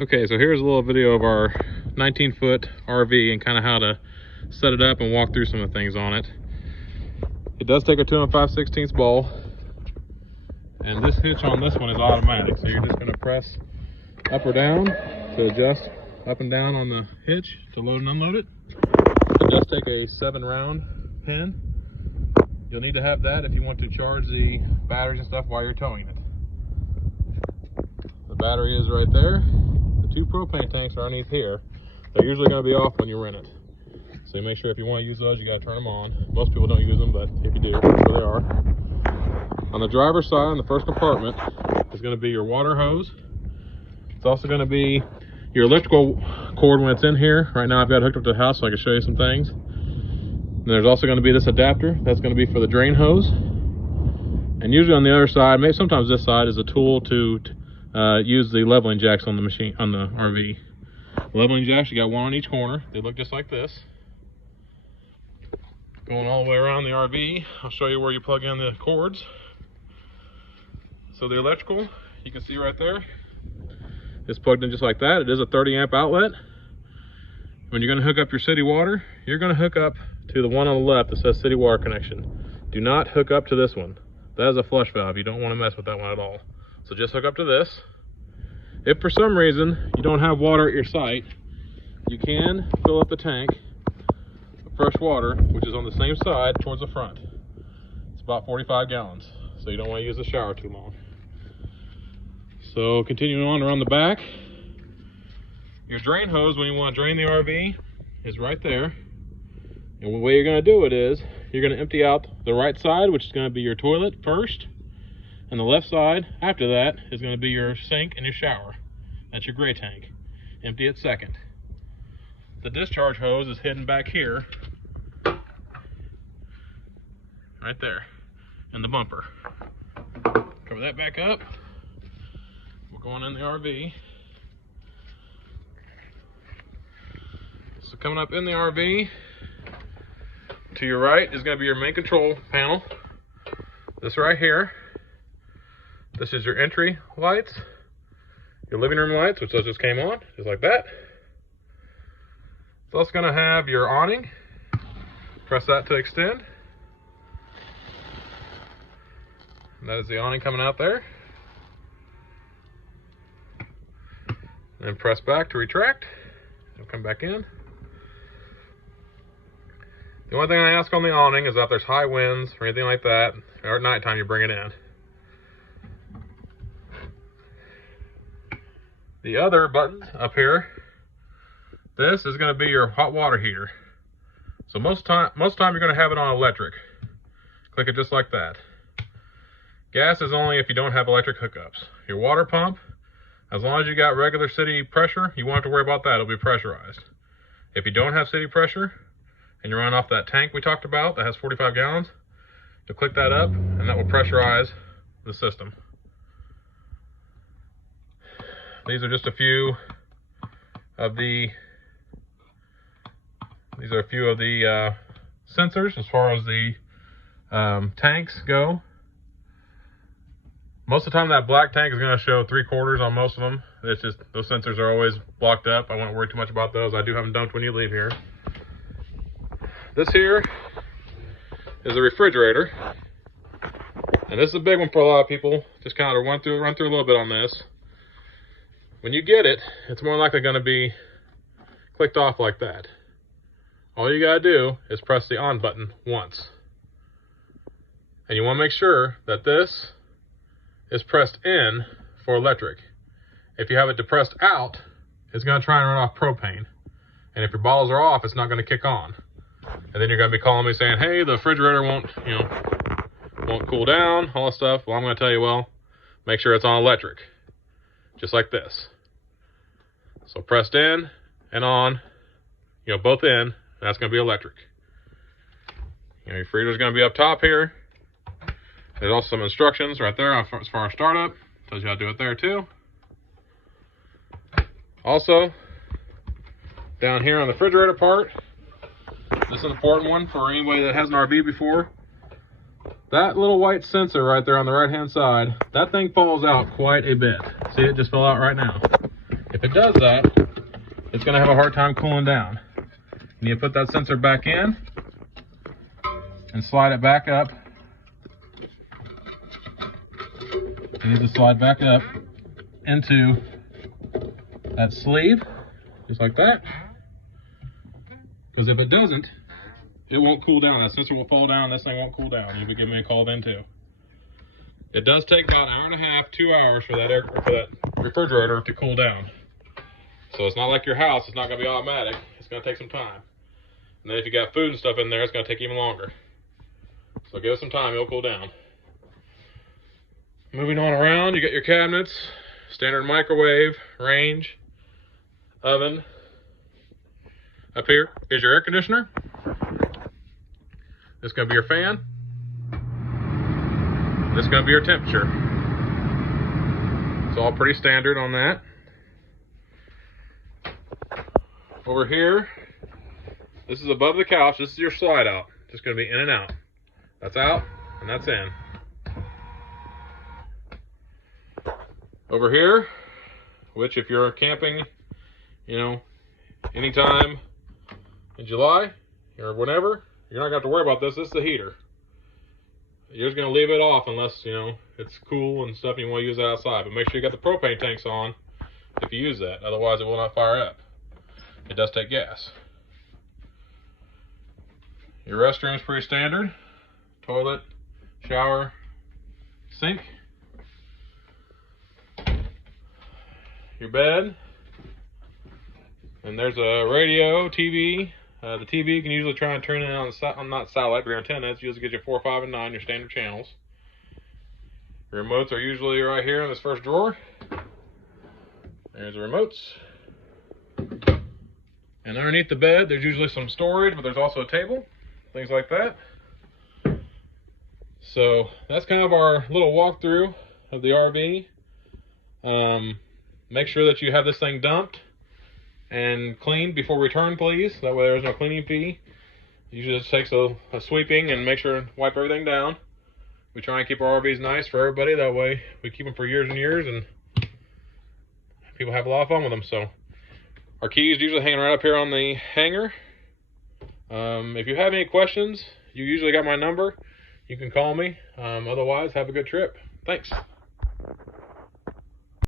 Okay, so here's a little video of our 19-foot RV and kind of how to set it up and walk through some of the things on it. It does take a 2 5/16 ball, and this hitch on this one is automatic, so you're just going to press up or down to adjust up and down on the hitch to load and unload it. It does take a 7-round pin. You'll need to have that if you want to charge the batteries and stuff while you're towing it. The battery is right there. The 2 propane tanks are underneath here. They're usually going to be off when you rent it, so you make sure if you want to use those, you got to turn them on. Most people don't use them, but if you do, that's where they are. On the driver's side, in the first compartment, is going to be your water hose. It's also going to be your electrical cord when it's in here. Right now I've got it hooked up to the house so I can show you some things. And there's also going to be this adapter. That's going to be for the drain hose. And usually on the other side, maybe sometimes this side, is a tool to use the leveling jacks on the machine, on the RV. Leveling jacks, you got one on each corner. They look just like this. Going all the way around the RV, I'll show you where you plug in the cords. So the electrical, you can see right there, is plugged in just like that. It is a 30-amp outlet. When you're going to hook up your city water, you're going to hook up to the one on the left that says city water connection. Do not hook up to this one. That is a flush valve. You don't want to mess with that one at all. So just hook up to this. If for some reason you don't have water at your site, you can fill up the tank of fresh water, which is on the same side towards the front. It's about 45 gallons, so you don't want to use the shower too long. So continuing on around the back, your drain hose when you want to drain the RV is right there. And the way you're going to do it is you're going to empty out the right side, which is going to be your toilet first, and the left side after that is going to be your sink and your shower. That's your gray tank. Empty it second. The discharge hose is hidden back here, right there, in the bumper. Cover that back up. We're going in the RV. So coming up in the RV, to your right is going to be your main control panel. This right here. This is your entry lights, your living room lights, which those just came on, just like that. It's also going to have your awning. Press that to extend. And that is the awning coming out there. Then press back to retract. It'll come back in. The only thing I ask on the awning is that if there's high winds or anything like that, or at nighttime, you bring it in. The other buttons up here, this is going to be your hot water heater. So most time you're going to have it on electric. Click it just like that. Gas is only if you don't have electric hookups. Your water pump, as long as you got regular city pressure, you won't have to worry about that. It'll be pressurized. If you don't have city pressure and you're running off that tank we talked about that has 45 gallons, you'll click that up and that will pressurize the system. These are just a few of the sensors as far as the tanks go. Most of the time that black tank is going to show 3/4 on most of them. It's just those sensors are always blocked up. I won't worry too much about those. I do have them dumped when you leave here. This here is a refrigerator, and this is a big one for a lot of people. Just kind of run through a little bit on this. When you get it, it's more likely going to be clicked off like that. All you got to do is press the on button once. And you want to make sure that this is pressed in for electric. If you have it depressed out, it's going to try and run off propane. And if your bottles are off, it's not going to kick on. And then you're going to be calling me saying, hey, the refrigerator won't cool down, all that stuff. Well, I'm going to tell you, well, make sure it's on electric. Just like this. So pressed in and on, both in, that's going to be electric. Your refrigerator's going to be up top here. There's also some instructions right there as far as startup. Tells you how to do it there too. Also, down here on the refrigerator part, this is an important one for anybody that has an RV before. That little white sensor right there on the right hand side, that thing falls out quite a bit. See, it just fell out right now. If it does that, it's going to have a hard time cooling down. You need to put that sensor back in and slide it back up. You need to slide back up into that sleeve, just like that. Because if it doesn't, it won't cool down. That sensor will fall down, this thing won't cool down. You can give me a call then too. It does take about an hour and a half, 2 hours for that refrigerator to cool down. So it's not like your house, it's not gonna be automatic. It's gonna take some time. And then if you got food and stuff in there, it's gonna take even longer. So give it some time, it'll cool down. Moving on around, you got your cabinets, standard microwave, range, oven. Up here is your air conditioner. This is going to be your fan. This is going to be your temperature. It's all pretty standard on that. Over here, this is above the couch. This is your slide out. Just going to be in and out. That's out and that's in. Over here, which if you're camping, you know, anytime in July or whenever, you're not going to have to worry about this. This is the heater. You're just going to leave it off unless, you know, it's cool and stuff and you want to use it outside. But make sure you got the propane tanks on if you use that. Otherwise, it will not fire up. It does take gas. Your restroom is pretty standard. Toilet, shower, sink. Your bed. And there's a radio, TV. The TV you can usually try and turn it on not satellite, but your antenna. It's usually get you 4, 5, and 9, your standard channels. Your remotes are usually right here in this first drawer. There's the remotes. And underneath the bed, there's usually some storage, but there's also a table, things like that. So that's kind of our little walkthrough of the RV. Make sure that you have this thing dumped and cleaned before return, please. That way there's no cleaning fee. Usually just takes a sweeping and make sure to wipe everything down. We try and keep our RVs nice for everybody. That way we keep them for years and years and people have a lot of fun with them. So our keys usually hanging right up here on the hanger. If you have any questions, you usually got my number. You can call me. Otherwise, have a good trip. Thanks.